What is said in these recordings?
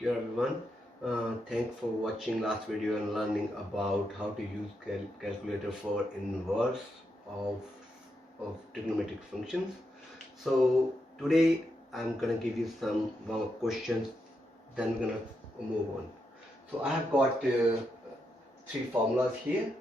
Okay everyone, thanks for watching last video and learning about how to use calculator for inverse of, trigonometric functions. So today I'm gonna give you some warm-up questions, then we're gonna move on. So I have got three formulas here: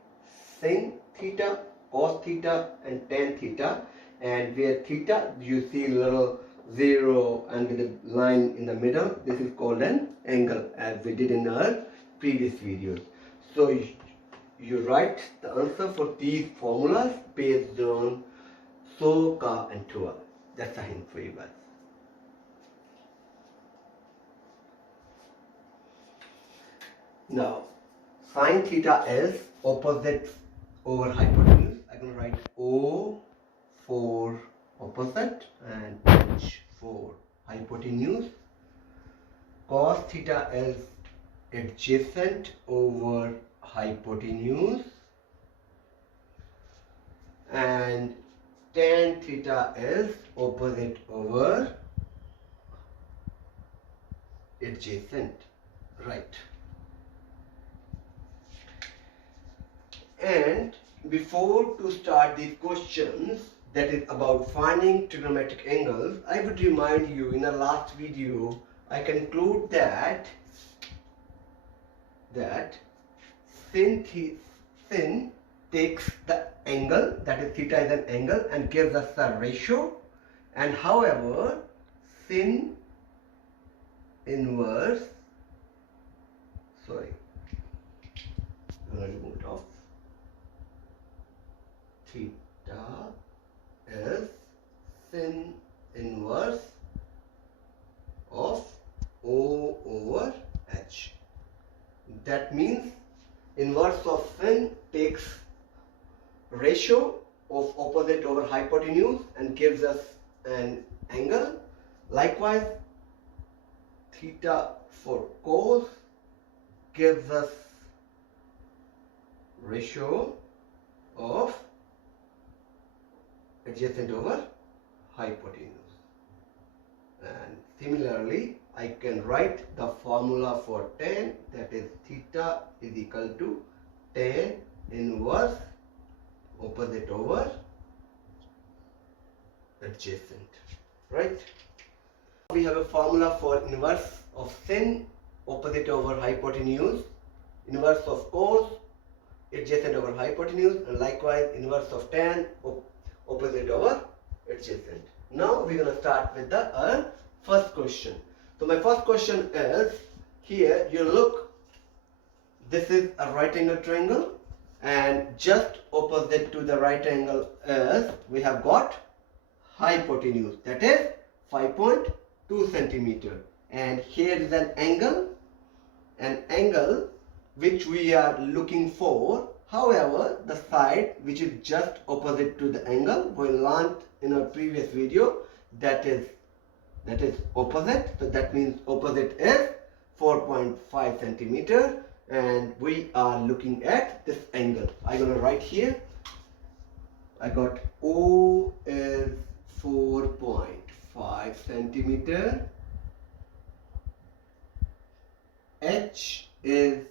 sin theta, cos theta and tan theta, and where theta you see little zero and with a line in the middle, this is called an angle, as we did in our previous videos. So you write the answer for these formulas based on so, ka and tua. That's a hint for you guys. Now sin theta is opposite over hypotenuse. I'm going to write O for opposite and H for hypotenuse. Cos theta is adjacent over hypotenuse, and tan theta is opposite over adjacent, right? And before to start these questions, that is about finding trigonometric angles, I would remind you in the last video I conclude that sin takes the angle, that is theta is an angle, and gives us a ratio, and however sin inverse, sorry, I'm going to remove it off, theta is sin inverse of O over H. That means inverse of sin takes ratio of opposite over hypotenuse and gives us an angle. Likewise, theta for cos gives us ratio of adjacent over hypotenuse. And similarly, I can write the formula for tan, that is theta is equal to tan inverse opposite over adjacent, right? We have a formula for inverse of sin opposite over hypotenuse, inverse of cos adjacent over hypotenuse, and likewise inverse of tan opposite over adjacent. Now we're going to start with the first question. So my first question is, here you look, this is a right angle triangle, and just opposite to the right angle is, we have got hypotenuse, that is 5.2 centimeter, and here is an angle which we are looking for. However, the side which is just opposite to the angle, we learned in our previous video, that is opposite. So that means opposite is 4.5 centimeter, and we are looking at this angle. I'm going to write here, I got O is 4.5 centimeter, H is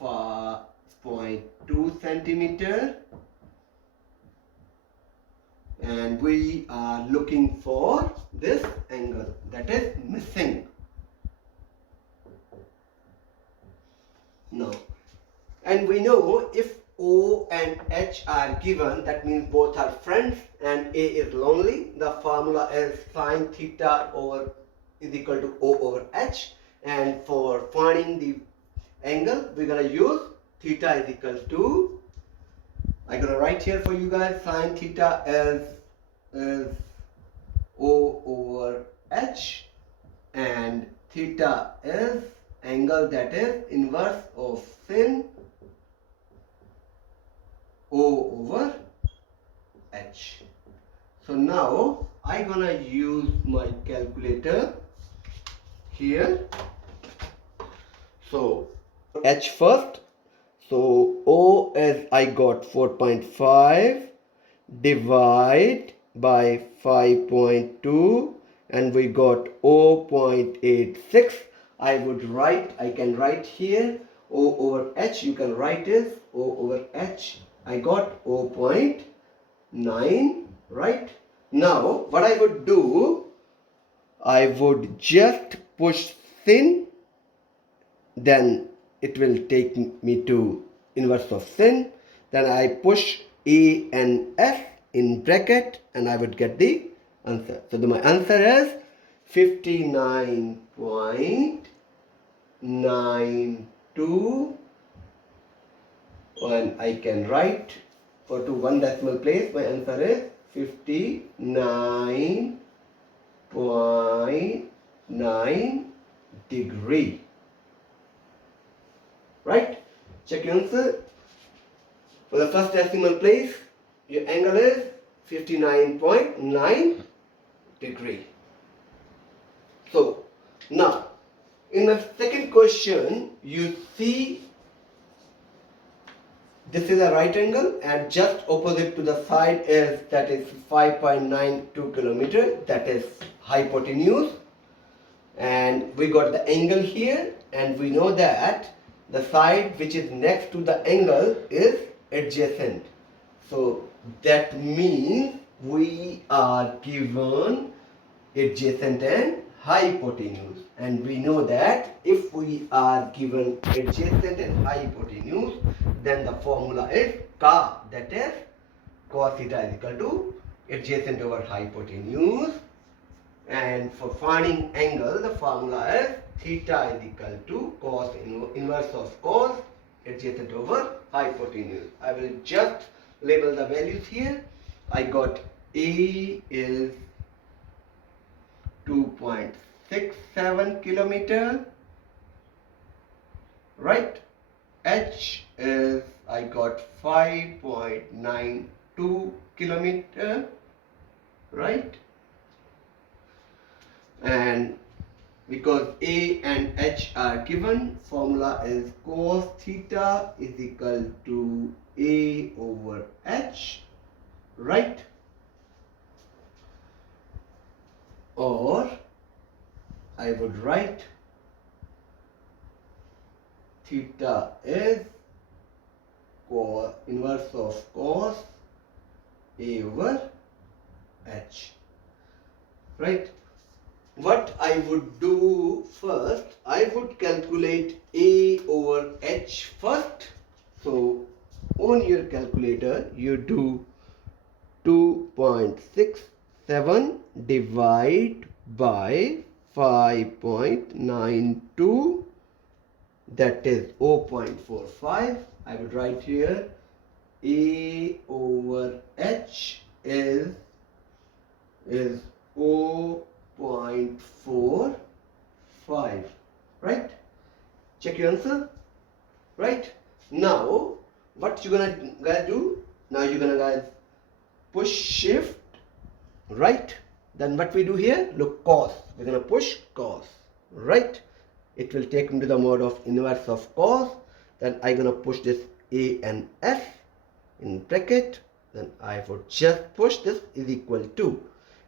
5.2 centimeter, and we are looking for this angle that is missing. Now, and we know if O and H are given, that means both are friends and A is lonely. The formula is sin theta is equal to O over H, and for finding the angle we're going to use theta is equal to, I'm going to write here for you guys, sin theta is O over H, and theta is angle that is inverse of sin O over H. So now I'm gonna use my calculator here. So H first. So O is, I got 4.5 divide by 5.2, and we got 0.86. I can write here O over H, you can write as O over H. I got 0.9, right? Now what I would do, I would just push sin, then it will take me to inverse of sin, then I push E and F in bracket and I would get the answer. So my answer is 59.92, and I can write for to one decimal place. My answer is 59.9 degree. Right? Check your answer. For the first decimal place, your angle is 59.9 degree. So now in the second question, you see this is a right angle and just opposite to the side is, that is 5.92 kilometer, that is hypotenuse, and we got the angle here, and we know that the side which is next to the angle is adjacent. So that means we are given adjacent and hypotenuse, and we know that if we are given adjacent and hypotenuse, then the formula is CA, that is cos theta is equal to adjacent over hypotenuse, and for finding angle the formula is theta is equal to cos inverse of cos adjacent over hypotenuse. I will just label the values here. I got A is 2.67 kilometer, right? H is, I got 5.92 kilometer, right? And because A and H are given, formula is cos theta is equal to A over H, right? Or I would write theta is cos inverse of cos A over H, right? What I would do first, I would calculate A over H first. So on your calculator you do 2.67 divide by 5.92, that is 0.45. I would write here A over H is 0.45, right? Check your answer, right? Now what you gonna guys do? Now you're gonna guys push shift, right? Then what we do here, look, cos, we're gonna push cos, right? It will take me to the mode of inverse of cos. Then I'm gonna push this A and F in bracket, then I would just push this is equal to,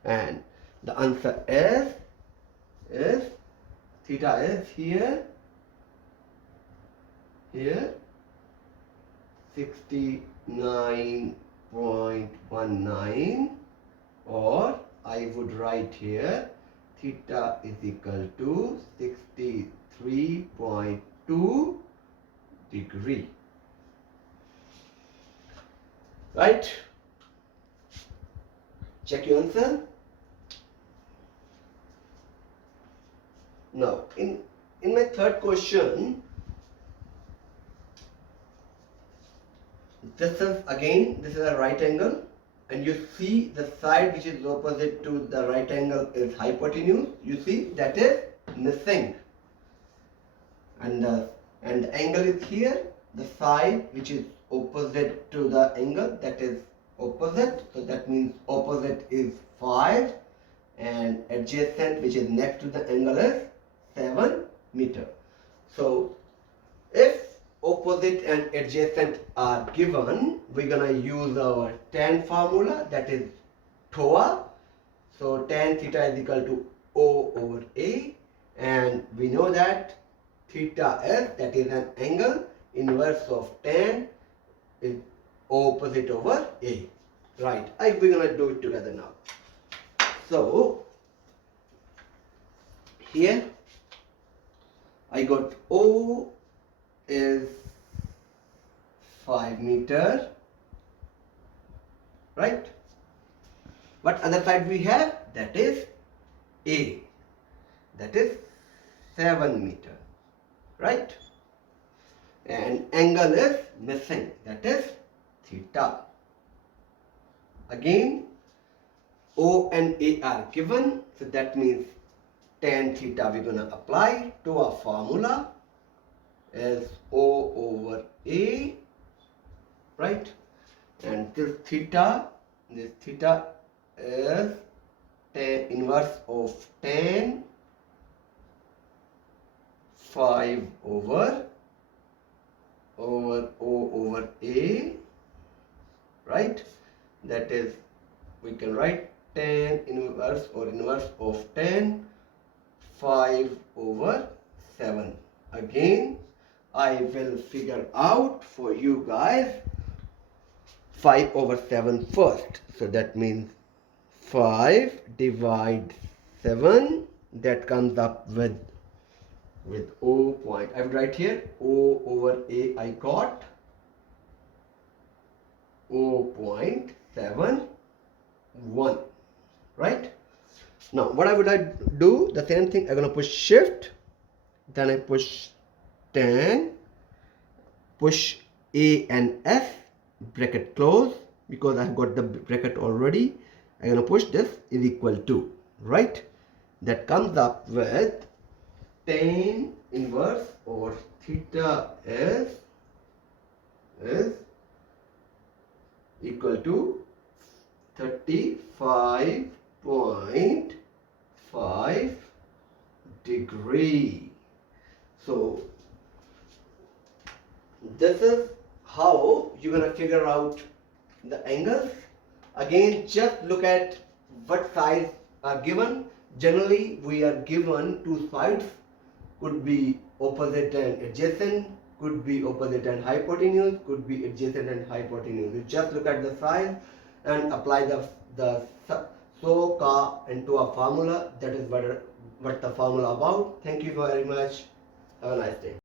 and the answer is theta is here 69.19, or I would write here theta is equal to 63.2 degree, right? Check your answer. Now in my third question, this is a right angle, and you see the side which is opposite to the right angle is hypotenuse. You see that is missing, and the angle is here. The side which is opposite to the angle, that is opposite, so that means opposite is 5, and adjacent which is next to the angle is 7 meter. So if opposite and adjacent are given, we're gonna use our tan formula, that is TOA. So tan theta is equal to O over A, and we know that theta s, that is an angle inverse of tan, is opposite over A. Right, we're gonna do it together now. So here I got O is 5 meter, right? What other side we have? That is A, that is 7 meter, right? And angle is missing, that is theta. Again, O and A are given, so that means tan theta we're going to apply to our formula as O over A, right? And this theta is tan inverse of tan 5 over O over A, right? That is, we can write tan inverse or inverse of tan 5 over 7. Again, I will figure out for you guys 5 over 7 first. So that means 5 divide 7, that comes up with O point. I will write here O over A, I got 0.71, right? Now what I do, the same thing, I'm going to push shift, then I push tan, push A and S, bracket close, because I've got the bracket already. I'm going to push this is equal to, right? That comes up with tan inverse or theta is equal to 35.5 degree. So this is how you're gonna figure out the angles. Again, just look at what sides are given. Generally, we are given two sides, could be opposite and adjacent, could be opposite and hypotenuse, could be adjacent and hypotenuse. You just look at the side and apply the SOHCAHTOA into a formula. That is what the formula about. Thank you very much. Have a nice day.